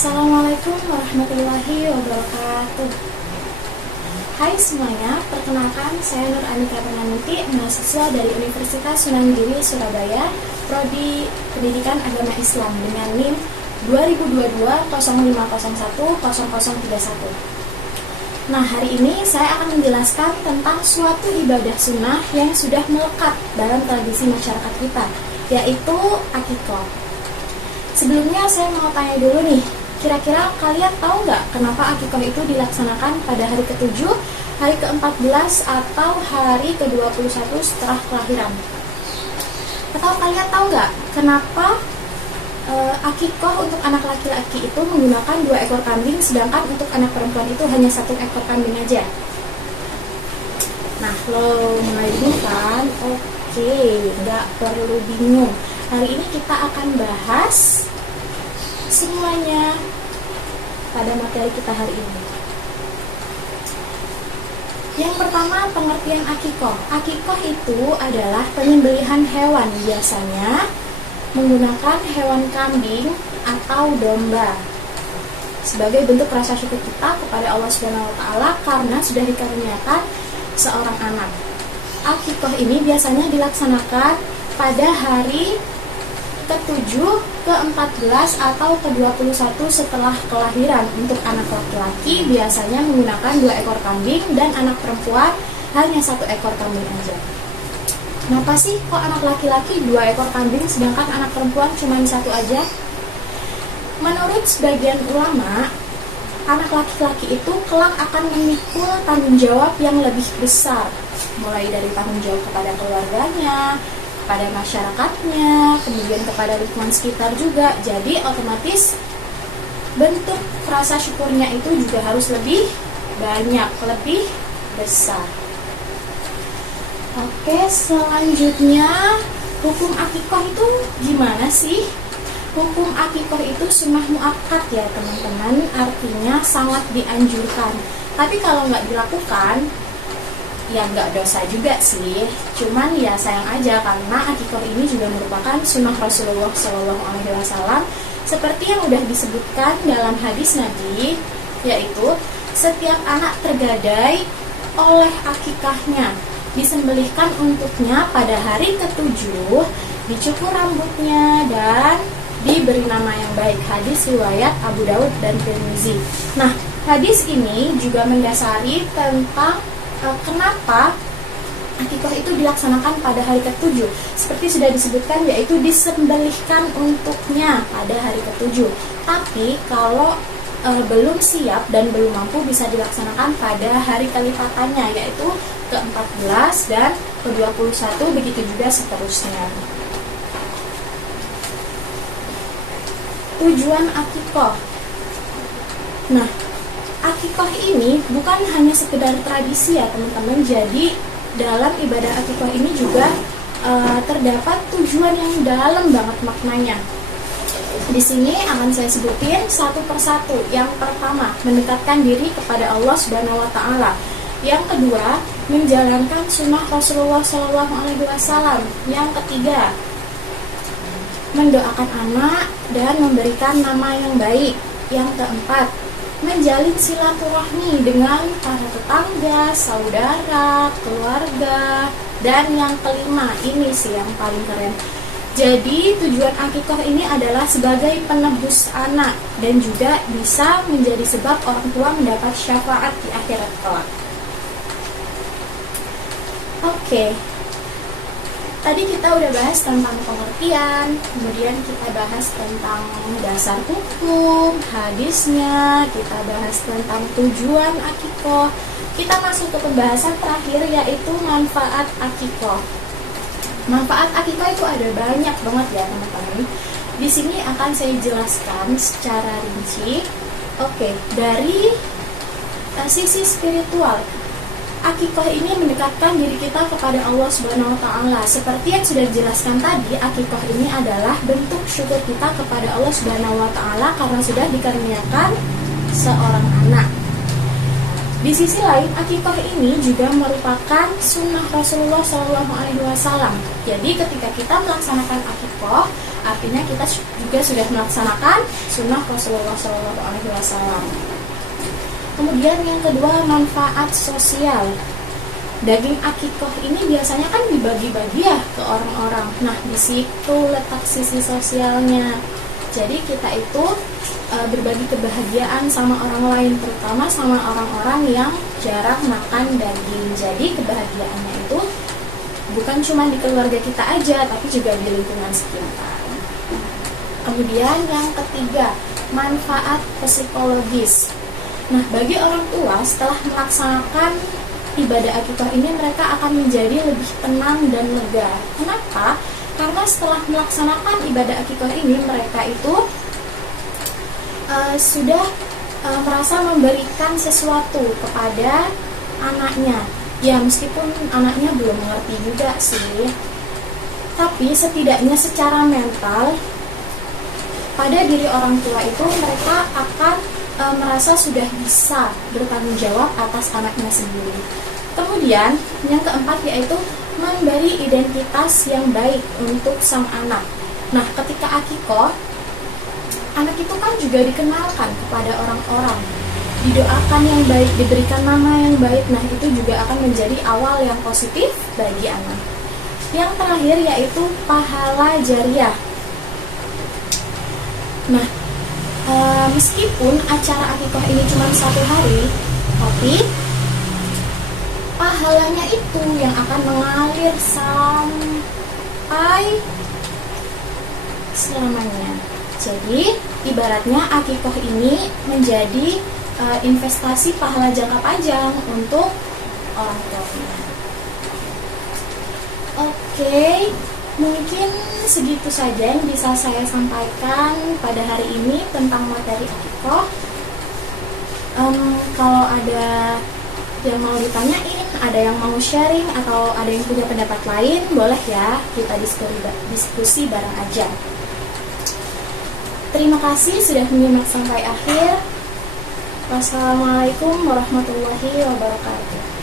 Assalamualaikum warahmatullahi wabarakatuh. Hai semuanya, perkenalkan saya Nur Anika Prananti, mahasiswa dari Universitas Sunan Giri, Surabaya, Prodi Pendidikan Agama Islam dengan NIM 2022-0501-0031. Nah, hari ini saya akan menjelaskan tentang suatu ibadah sunnah yang sudah melekat dalam tradisi masyarakat kita, yaitu akikoh. Sebelumnya saya mau tanya dulu nih, kira-kira kalian tahu nggak kenapa akikoh itu dilaksanakan pada hari ke-7, hari ke-14, atau hari ke-21 setelah kelahiran? Atau kalian tahu nggak kenapa akikoh untuk anak laki-laki itu menggunakan 2 ekor kambing, sedangkan untuk anak perempuan itu hanya 1 ekor kambing aja? Nah, lo mulai bingung kan? Oke, nggak perlu bingung. Hari ini kita akan bahas semuanya pada materi kita hari ini. Yang pertama, pengertian akikoh. Akikoh itu adalah penyembelihan hewan, biasanya menggunakan hewan kambing atau domba sebagai bentuk rasa syukur kita kepada Allah Subhanahu wa taala karena sudah dikaruniakan seorang anak. Akikoh ini biasanya dilaksanakan pada hari ke-7, ke-14, atau ke-21 setelah kelahiran. Untuk anak laki-laki biasanya menggunakan 2 ekor kambing dan anak perempuan hanya 1 ekor kambing aja. Kenapa sih kok anak laki-laki 2 ekor kambing sedangkan anak perempuan cuma 1 aja? Menurut sebagian ulama, anak laki-laki itu kelak akan memikul tanggung jawab yang lebih besar, mulai dari tanggung jawab kepada keluarganya, kepada masyarakatnya, kemudian kepada lingkungan sekitar juga. Jadi otomatis bentuk rasa syukurnya itu juga harus lebih banyak, lebih besar. Oke, selanjutnya hukum akikoh itu gimana sih? Hukum akikoh itu sunnah muakkad ya teman-teman, artinya sangat dianjurkan. Tapi kalau nggak dilakukan, ya nggak dosa juga sih, cuman ya sayang aja karena akikoh ini juga merupakan sunnah Rasulullah SAW seperti yang udah disebutkan dalam hadis Nabi, yaitu setiap anak tergadai oleh akikahnya disembelihkan untuknya pada hari ke-7, dicukur rambutnya dan diberi nama yang baik. Hadis riwayat Abu Daud dan Tirmizi. Nah, hadis ini juga mendasari tentang kenapa akikoh itu dilaksanakan pada hari ke-7. Seperti sudah disebutkan, yaitu disembelihkan untuknya pada hari ke-7. Tapi kalau belum siap dan belum mampu, bisa dilaksanakan pada hari kelipatannya, yaitu ke-14 dan ke-21, begitu juga seterusnya. Tujuan akikoh. Nah, akikoh ini bukan hanya sekedar tradisi ya teman-teman. Jadi dalam ibadah akikoh ini juga terdapat tujuan yang dalam banget maknanya. Di sini akan saya sebutin satu persatu. Yang pertama, mendekatkan diri kepada Allah Subhanahu wa taala. Yang kedua, menjalankan sunnah Rasulullah SAW. Yang ketiga, mendoakan anak dan memberikan nama yang baik. Yang keempat, menjalin silaturahmi dengan para tetangga, saudara, keluarga. Dan yang kelima, ini sih yang paling keren. Jadi tujuan akikoh ini adalah sebagai penebus anak dan juga bisa menjadi sebab orang tua mendapat syafaat di akhirat kelak. Oke. Tadi kita udah bahas tentang pengertian, kemudian kita bahas tentang dasar hukum, hadisnya, kita bahas tentang tujuan akikoh. Kita masuk ke pembahasan terakhir, yaitu manfaat akikoh. Manfaat akikoh itu ada banyak banget ya teman-teman. Di sini akan saya jelaskan secara rinci. Oke, dari sisi spiritual, akikoh ini mendekatkan diri kita kepada Allah Subhanahu wa taala. Seperti yang sudah dijelaskan tadi, akikoh ini adalah bentuk syukur kita kepada Allah Subhanahu wa taala karena sudah dikaruniakan seorang anak. Di sisi lain, akikoh ini juga merupakan sunnah Rasulullah SAW. Jadi ketika kita melaksanakan akikoh, artinya kita juga sudah melaksanakan sunnah Rasulullah SAW. Kemudian yang kedua, manfaat sosial. Daging akikoh ini biasanya kan dibagi-bagi ya ke orang-orang. Nah, di situ letak sisi sosialnya. Jadi kita itu berbagi kebahagiaan sama orang lain, terutama sama orang-orang yang jarang makan daging. Jadi kebahagiaannya itu bukan cuma di keluarga kita aja, tapi juga di lingkungan sekitar. Kemudian yang ketiga, manfaat psikologis. Nah, bagi orang tua setelah melaksanakan ibadah akikah ini, mereka akan menjadi lebih tenang dan lega. Kenapa? Karena setelah melaksanakan ibadah akikah ini, mereka itu sudah merasa memberikan sesuatu kepada anaknya. Ya, meskipun anaknya belum mengerti juga sih, tapi setidaknya secara mental pada diri orang tua itu mereka akan merasa sudah bisa bertanggung jawab atas anaknya sendiri. Kemudian yang keempat yaitu memberi identitas yang baik untuk sang anak. Nah, ketika akikoh, anak itu kan juga dikenalkan kepada orang-orang, didoakan yang baik, diberikan nama yang baik. Nah, itu juga akan menjadi awal yang positif bagi anak. Yang terakhir yaitu pahala jariah. Nah, meskipun acara akikah ini cuma 1 hari, tapi pahalanya itu yang akan mengalir sampai selamanya. Jadi, ibaratnya akikah ini menjadi investasi pahala jangka panjang untuk orang tuanya. Oke, mungkin segitu saja yang bisa saya sampaikan pada hari ini tentang materi akikah. Kalau ada yang mau ditanyain, ada yang mau sharing, atau ada yang punya pendapat lain, boleh ya kita diskusi bareng aja. Terima kasih sudah menyimak sampai akhir. Wassalamualaikum warahmatullahi wabarakatuh.